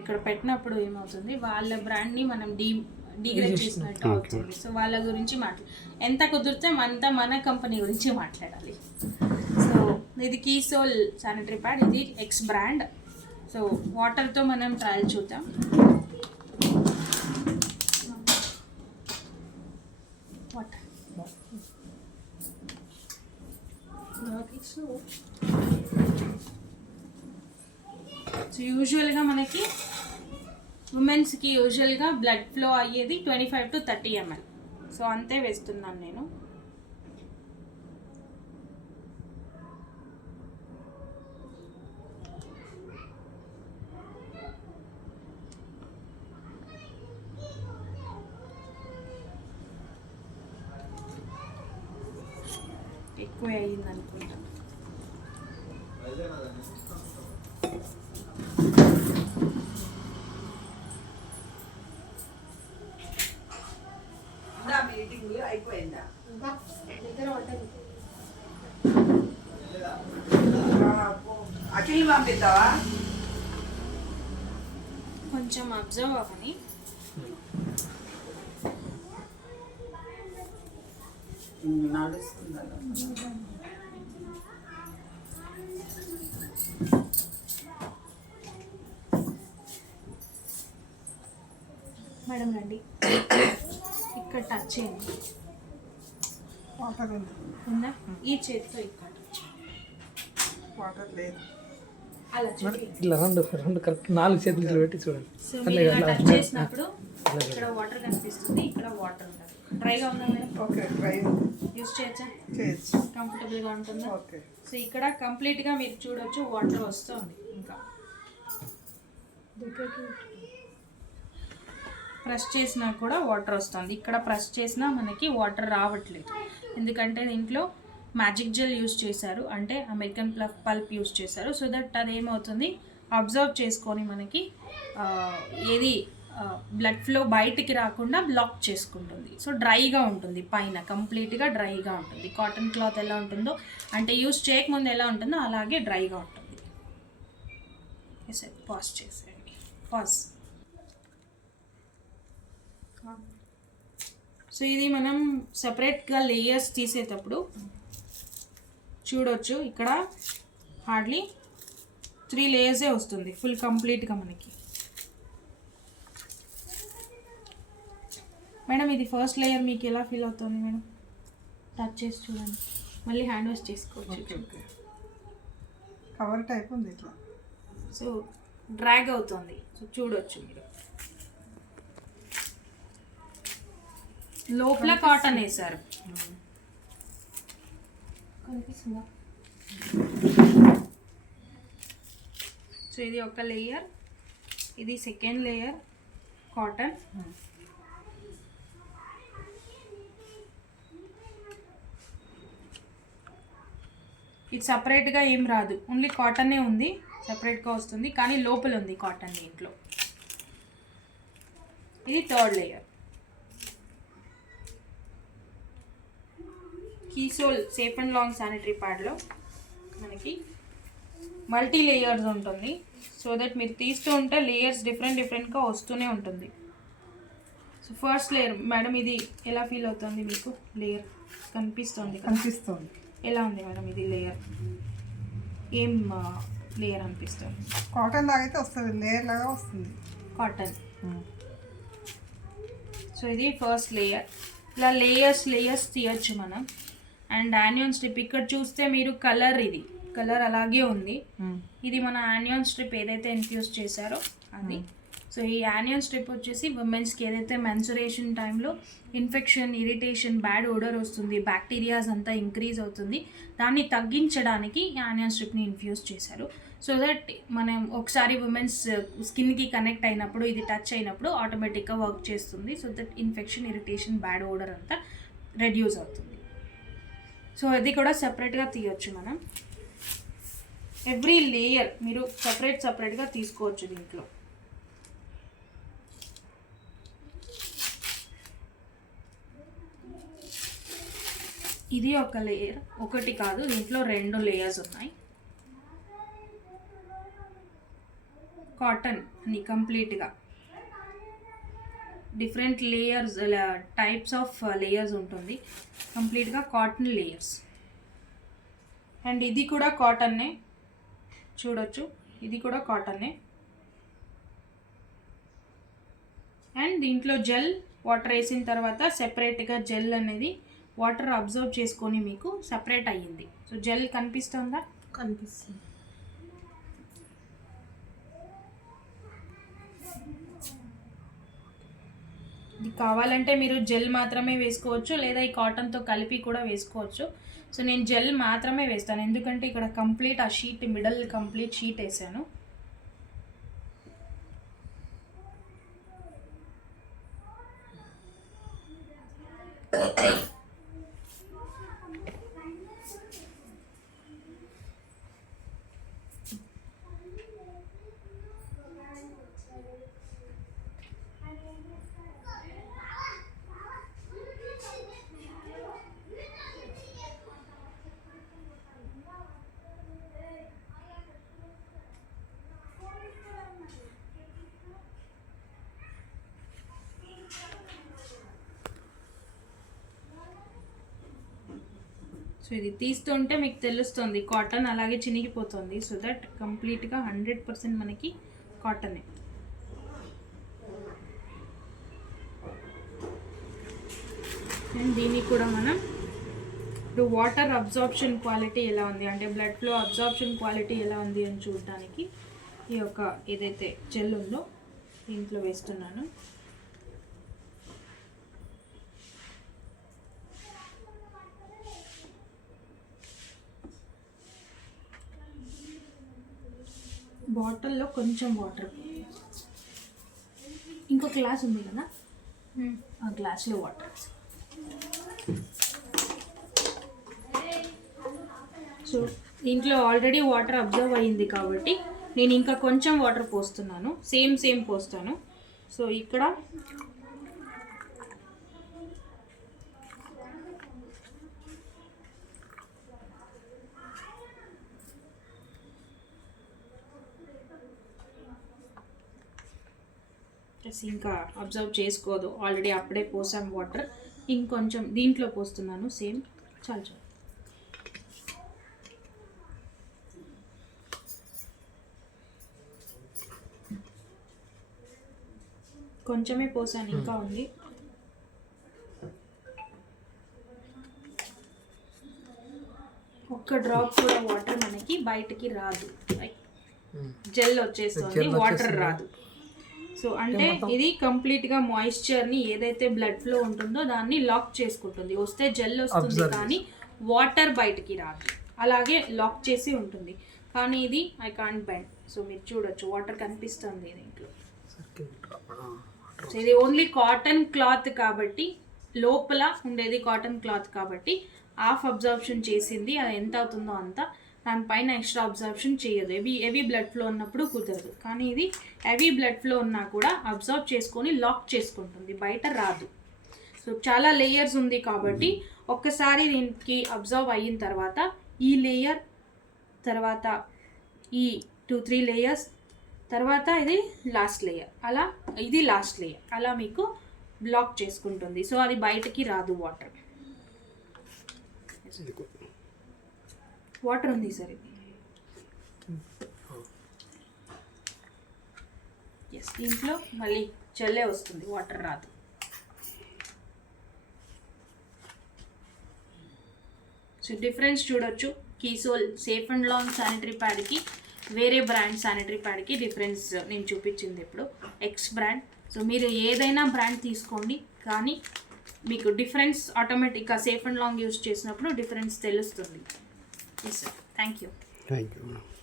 ఇక్కడ పెట్టినప్పుడు ఏమవుతుంది, వాళ్ళ బ్రాండ్ని మనం డిగ్రేడ్ చేసినట్టు అవుతుంది. సో వాళ్ళ గురించి ఎంత కుదిరితే అంత మన కంపెనీ గురించి మాట్లాడాలి. సో ఇది కీసోల్ శానిటరీ ప్యాడ్, ఇది ఎక్స్ బ్రాండ్. సో వాటర్తో మనం ట్రయల్ చూద్దాం. వాటర్ సో యూజువల్గా మనకి ఉమెన్స్కి యూజువల్గా బ్లడ్ ఫ్లో అయ్యేది 25 to 30 ml. సో అంతే వేస్తున్నాను నేను. ఎక్కువ అయ్యింది అనుకుంటా. అయిపోయిందా? అఖిల్ పంపిస్తావా? కొంచెం అబ్జర్వ్ అవ్వని. నడుస్తుందా? మేడం రండి, ఇక్కడ టచ్ చేయండి. వాటర్ ఉందా? ఈ చేతితో ఇక్కడ టచ్. వాటర్ లేదు. అలా చూడండి. ఇలా రెండు కరెక్ట్ 4 చేతులు పెట్టి చూడండి. సో మీరు ఇలా టచ్ చేసినప్పుడు ఇక్కడ వాటర్ కనిపిస్తుంది, ఇక్కడ వాటర్ ఉంటుంది. డ్రైగా ఉందా మేడం? ఓకే, డ్రై యూస్ చేయొచ్చా? చేయొచ్చు. కంఫర్టబుల్గా ఉంటుందా? ఓకే. సో ఇక్కడ కంప్లీట్గా మీరు చూడొచ్చు వాటర్ వస్తుంది. ఇంకా ప్రెస్ చేసినా కూడా వాటర్ వస్తుంది. ఇక్కడ ప్రెస్ చేసినా మనకి వాటర్ రావట్లేదు, ఎందుకంటే దీంట్లో మ్యాజిక్ జెల్ యూస్ చేశారు, అంటే అమెరికన్ పల్ప్ యూస్ చేశారు. సో దట్ అది ఏమవుతుంది, అబ్జర్వ్ చేసుకొని మనకి ఏది బ్లడ్ ఫ్లో బయటికి రాకుండా బ్లాక్ చేసుకుంటుంది. సో డ్రైగా ఉంటుంది, పైన కంప్లీట్గా డ్రైగా ఉంటుంది. కాటన్ క్లాత్ ఎలా ఉంటుందో, అంటే యూస్ చేయకముందు ఎలా ఉంటుందో అలాగే డ్రైగా ఉంటుంది. పాజ్ చేసేయండి, పాజ్. సో ఇది మనం సపరేట్గా లేయర్స్ తీసేటప్పుడు చూడొచ్చు, ఇక్కడ హార్డ్లీ 3 లేయర్సే వస్తుంది ఫుల్ కంప్లీట్గా మనకి. మేడం ఇది ఫస్ట్ లేయర్ మీకు ఎలా ఫీల్ అవుతుంది మేడం? టచ్ చేసి చూడండి, మళ్ళీ హ్యాండ్ వాష్ చేసుకోవచ్చు. కవర్ టైప్ ఉంది ఇట్లా. సో డ్రాగ్ అవుతుంది, సో చూడొచ్చు మీరు. లోపల కాటన్ వేసారు, కనిపిస్తుందా? సో ఇది ఒక లేయర్, ఇది సెకండ్ లేయర్ కాటన్. ఇది సపరేట్గా ఏం రాదు, ఓన్లీ కాటనే ఉంది, సపరేట్గా వస్తుంది, కానీ లోపల ఉంది కాటన్ దీంట్లో. ఇది థర్డ్ లేయర్. కీసోల్ సేఫ్ అండ్ లాంగ్ శానిటరీ ప్యాడ్లో మనకి మల్టీ లేయర్స్ ఉంటుంది. సో దట్ మీరు తీస్తూ ఉంటే లేయర్స్ డిఫరెంట్గా వస్తూనే ఉంటుంది. సో ఫస్ట్ లేయర్ మేడం, ఇది ఎలా ఫీల్ అవుతుంది మీకు? లేయర్ కనిపిస్తుంది. ఎలా ఉంది మేడం ఇది లేయర్? ఏం లేయర్ అనిపిస్తుంది? కాటన్ లాగా అయితే వస్తుంది, లేయర్ లాగా వస్తుంది. కాటన్. సో ఇది ఫస్ట్ లేయర్. ఇలా లేయర్స్ తీయచ్చు మనం. అండ్ యానియన్ స్ట్రిప్ ఇక్కడ చూస్తే మీరు ఇది కలర్ అలాగే ఉంది. ఇది మన యానియన్ స్ట్రిప్ ఏదైతే ఇన్ఫ్యూజ్ చేశారో అది. సో ఈ యానియన్ స్ట్రిప్ వచ్చేసి ఉమెన్స్కి ఏదైతే మెన్సురేషన్ టైంలో ఇన్ఫెక్షన్, ఇరిటేషన్, బ్యాడ్ ఓడర్ వస్తుంది, బ్యాక్టీరియాస్ అంతా ఇంక్రీజ్ అవుతుంది, దాన్ని తగ్గించడానికి యానియన్ స్ట్రిప్ని ఇన్ఫ్యూజ్ చేశారు. సో దట్ మనం ఒకసారి ఉమెన్స్ స్కిన్కి కనెక్ట్ అయినప్పుడు, ఇది టచ్ అయినప్పుడు ఆటోమేటిక్గా వర్క్ చేస్తుంది. So that infection, irritation, bad odour అంతా రెడ్యూస్ అవుతుంది. సో అది కూడా సపరేట్గా తీయొచ్చు మనం. ఎవ్రీ లేయర్ మీరు సపరేట్గా తీసుకోవచ్చు దీంట్లో. ఇది ఒక లేయర్, ఒకటి కాదు, దీంట్లో 2 లేయర్స్ ఉన్నాయి. కాటన్ అని కంప్లీట్గా different layers types of layers ఉంటుంది, కంప్లీట్గా కాటన్ లేయర్స్. అండ్ ఇది కూడా కాటన్నే, చూడొచ్చు ఇది కూడా కాటన్నే. అండ్ దీంట్లో జెల్ వాటర్ వేసిన తర్వాత సెపరేట్గా జెల్ అనేది వాటర్ అబ్జర్వ్ చేసుకొని మీకు సెపరేట్ అయ్యింది. సో జెల్ కనిపిస్తుందా? కనిపిస్తుంది. ఇది కావాలంటే మీరు జెల్ మాత్రమే వేసుకోవచ్చు, లేదా ఈ కాటన్తో కలిపి కూడా వేసుకోవచ్చు. సో నేను జెల్ మాత్రమే వేస్తాను, ఎందుకంటే ఇక్కడ కంప్లీట్ ఆ షీట్ మిడల్ కంప్లీట్ షీట్ వేసాను. సో ఇది తీస్తుంటే మీకు తెలుస్తుంది కాటన్ అలాగే చినిగిపోతుంది. సో దట్ కంప్లీట్గా 100% మనకి కాటనే. అండ్ దీనికి కూడా మనం ఇప్పుడు వాటర్ అబ్జార్ప్షన్ క్వాలిటీ ఎలా ఉంది, అంటే బ్లడ్ ఫ్లో అబ్జార్ప్షన్ క్వాలిటీ ఎలా ఉంది అని చూడడానికి ఈ యొక్క ఏదైతే జెల్ ఉందో దీంట్లో వేస్తున్నాను. బాటిల్లో కొంచెం వాటర్, ఇంకో గ్లాస్ ఉంది కదా ఆ గ్లాస్లో వాటర్. సో దీంట్లో ఆల్రెడీ వాటర్ అబ్జర్వ్ అయ్యింది కాబట్టి నేను ఇంకా కొంచెం వాటర్ పోస్తున్నాను, సేమ్ పోస్తాను. సో ఇక్కడ ఇంకా అబ్జర్వ్ చేసుకోదు, ఆల్రెడీ అప్పుడే పోసాం వాటర్. ఇంకొంచెం దీంట్లో పోస్తున్నాను, సేమ్ చాలు. కొంచెమే పోసాను, ఇంకా ఉంది. ఒక్క డ్రాప్ కూడా వాటర్ మనకి బయటకి రాదు, జెల్ వచ్చేస్తుంది, వాటర్ రాదు. సో అంటే ఇది కంప్లీట్గా మాయిశ్చర్ని ఏదైతే బ్లడ్ ఫ్లో ఉంటుందో దాన్ని లాక్ చేసుకుంటుంది. వస్తే జెల్ వస్తుంది కానీ వాటర్ బయటికి రాదు, అలాగే లాక్ చేసి ఉంటుంది. కానీ ఇది ఐ కాంట్ బెండ్. సో మీరు చూడొచ్చు వాటర్ కనిపిస్తుంది దీంట్లో. సో ఇది ఓన్లీ కాటన్ క్లాత్ కాబట్టి, లోపల ఉండేది కాటన్ క్లాత్ కాబట్టి హాఫ్ అబ్జర్ప్షన్ చేసింది, అది ఎంత అవుతుందో అంత. దానిపైన ఎక్స్ట్రా అబ్జర్ప్షన్ చేయదు. హెవీ బ్లడ్ ఫ్లో ఉన్నప్పుడు కుదరదు, కానీ ఇది హెవీ బ్లడ్ ఫ్లో ఉన్నా కూడా అబ్జర్వ్ చేసుకొని లాక్ చేసుకుంటుంది, బయట రాదు. సో చాలా లేయర్స్ ఉంది కాబట్టి ఒక్కసారి దీనికి అబ్జర్వ్ అయిన తర్వాత ఈ లేయర్, తర్వాత ఈ 2-3 లేయర్స్, తర్వాత ఇది లాస్ట్ లేయర్, అలా ఇది లాస్ట్ లేయర్, అలా మీకు బ్లాక్ చేసుకుంటుంది. సో అది బయటకి రాదు వాటర్. వాటర్ ఉంది సార్, ఇది ఎస్, దీంట్లో మళ్ళీ చల్లే వస్తుంది, వాటర్ రాదు. సో డిఫరెన్స్ చూడొచ్చు, కీసోల్ సేఫ్ అండ్ లాంగ్ శానిటరీ ప్యాడ్కి వేరే బ్రాండ్ శానిటరీ ప్యాడ్కి డిఫరెన్స్ నేను చూపించింది ఇప్పుడు, ఎక్స్ బ్రాండ్. సో మీరు ఏదైనా బ్రాండ్ తీసుకోండి, కానీ మీకు డిఫరెన్స్ ఆటోమేటిక్గా సేఫ్ అండ్ లాంగ్ యూస్ చేసినప్పుడు డిఫరెన్స్ తెలుస్తుంది. Yes, sir. Thank you. Thank you.